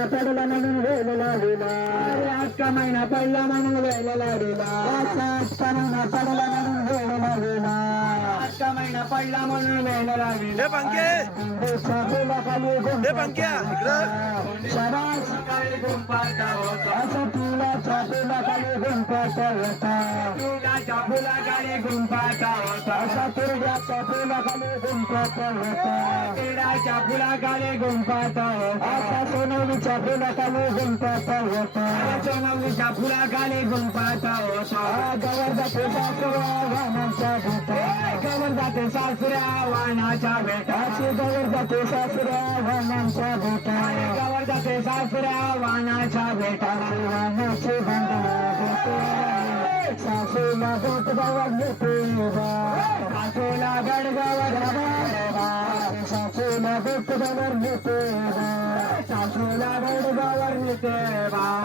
पडला म्हणून वेळेला दिला अख्खा महिना पडला म्हणून वेळेला दिला अख्खा महिना पडला म्हणून वेळेला दिला अख्खा महिना पडला म्हणून वेळेला दिला हे पंखे! हे पंख्या इकडं. शाबास. असं तुला छापेला खाली गुंपाचा होता. तुला छापेला खाली गुंपाचा होता. असा गुंपाचा होता. गुंपाचा असा सोनवलीच्या फुला खाली गुंपाचा होता. सोनवलीच्या गुंपाचा होता. वाहनांच्या भेटा गवर जाते सासऱ्या वाहनाच्या भेटा गवर जाते सासऱ्या वाहनांच्या भेटा वाहनाच्या वाहनाचे सासूला भेट गावात घेते सासूला गडगावात सासूला भेट गावात घेते सासूला गडगावर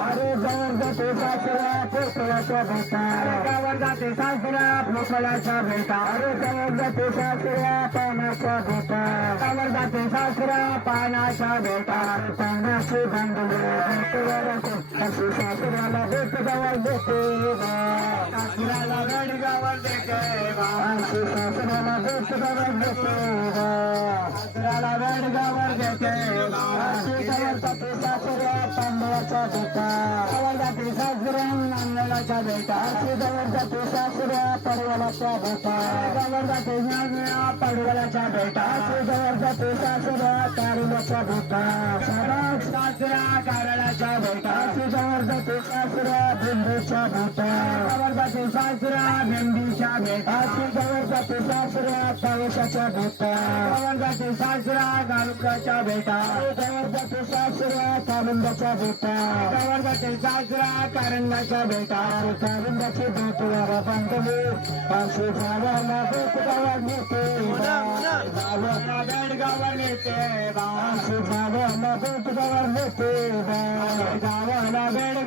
अरे जवळ जाते सासऱ्या पोकळाच्या भेटा. गावर जाते सासऱ्या पोकळाच्या भेटा. अरे जवळ जाते सासऱ्या पानाच्या भेटा. गावात जाते सासऱ्या पानाच्या भेटा. पानाचे बांधले असे सासऱ्याला भेट गावात देते सासऱ्याला भेट गावात देते असे सासऱ्याला भेट गावात देते सासऱ्याला भेट गावात देते असे गावात जाते सासऱ्या तांदळाच्या भेटा गावात जाते सासऱ्या नांगलाच्या भेटा असे गावात जाते सासऱ्या परवलाच्या भेटा गावात जाते नांगळ्या पडवलाच्या भेटा असे गावात जाते सासऱ्या कारल्याच्या भेटा सराग सासऱ्या कारळाच्या भेटा असे गावात जाते सासऱ्या भेंडीच्या भेटा गावात जाते सासऱ्या भेंडीच्या भेटा असे गावात जाते सासऱ्या पावसाच्या भेटा सासऱ्या गालुकाच्या भेटा गावात जाते गावात जाते सासऱ्या कारंगाच्या भेटा वारा बांधले. असे झाडाला भेट गावात नेते. गावाला भेट गावात नेते. असे झाडाला भेट गावात नेते. गावाला भेट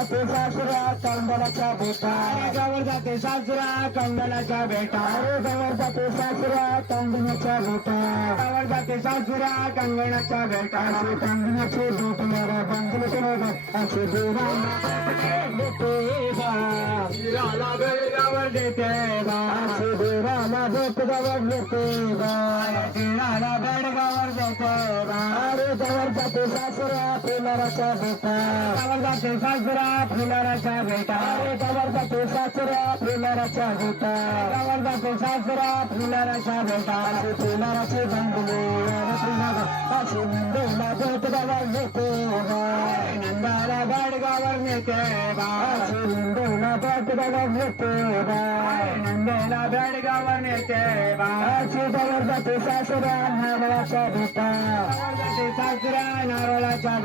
जाते सासऱ्या कंदलाच्या भेटा गावात जाते सासऱ्या कंदलाच्या अरे गावात जाते सासऱ्या कंगण्याच्या भेटा गावात जाते सासऱ्या कंगणाच्या भेटा असे कंगण्याचे भेट मारा बांधले असे गावात देते असे देवाला भेट गावात देते देवाला गावात देते अरे गावात जाते सासऱ्या फुलाराच्या भेटा गावात जाते सासऱ्या फुलाराच्या गावात जाते सासऱ्या फुलाराच्या गावात जाते सासऱ्या फुलाराच्या फुलाराचे नेते नंदाला नेते नेते नंदेला नेते नारळाच्या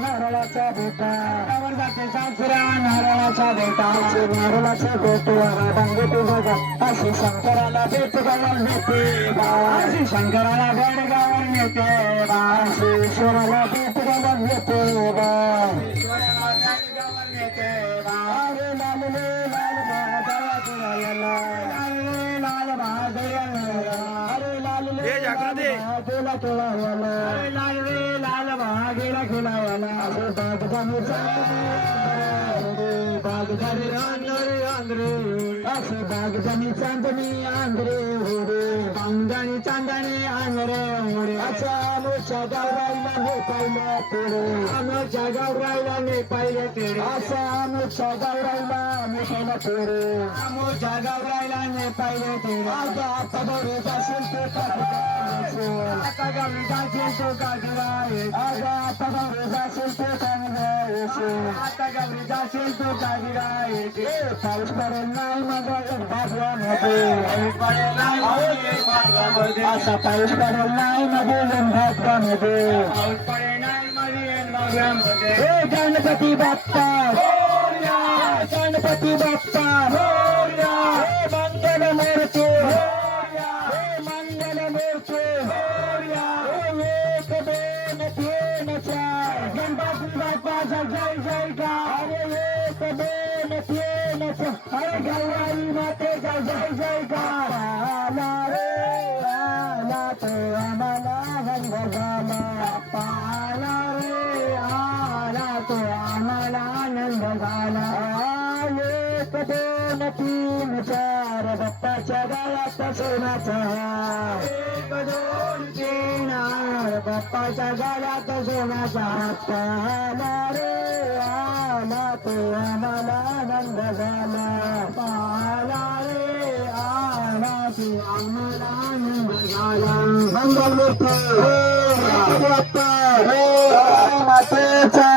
नारळाच्या जाते नारळाच्या भेटा गावात जाते सासऱ्या नारळाच्या भेटा असे नारळाच्या भेट रंगते बघा असे शंकराला भेट गावात नेते असे शंकराला भेट गावात नेते असे ईश्वराला भेट गावात नेते नेते अरे बागदानी चांदणी आंध्रे आंध्रे असं बागजनी चांदणी आंध्रे होरे बांगणी चांदणी आंध्रे होरे. असं आमच्या गावरायला ने पाहिलं तेरे. आमच्या गावरायला ने पाहिलं तेरे. असं आमच्या गावरायला ने पाहिलं तेरे. आमच्या गावरायला ने पाहिलं तेरे. आता आता बरे जाशील ते आता गावी जाशील तो का आता आता बरे जाशील ते दिवशी आता गौरी जाशील तू काही पाऊस पडेल नाही असा पाऊस पडेल नाही मध्ये भागवामध्ये पाऊस पडेल नाही मध्ये हे गणपती बाप्पा गणपती बाप्पा अरे गौराई जय जय आला रे आला तो आम्हाला रंग झाला पाला रे आला तो आम्हाला आनंद झाला तीन चार गावात सोनाचा बाप्पाच्या गावात सोनाचा हात आला रे. आला तो आम्हाला आनंद झाला. पाला रे. आला तो आम्हाला आनंद झाला. मंगल मूर्ती. बाप्पा हो. मातेचा हो.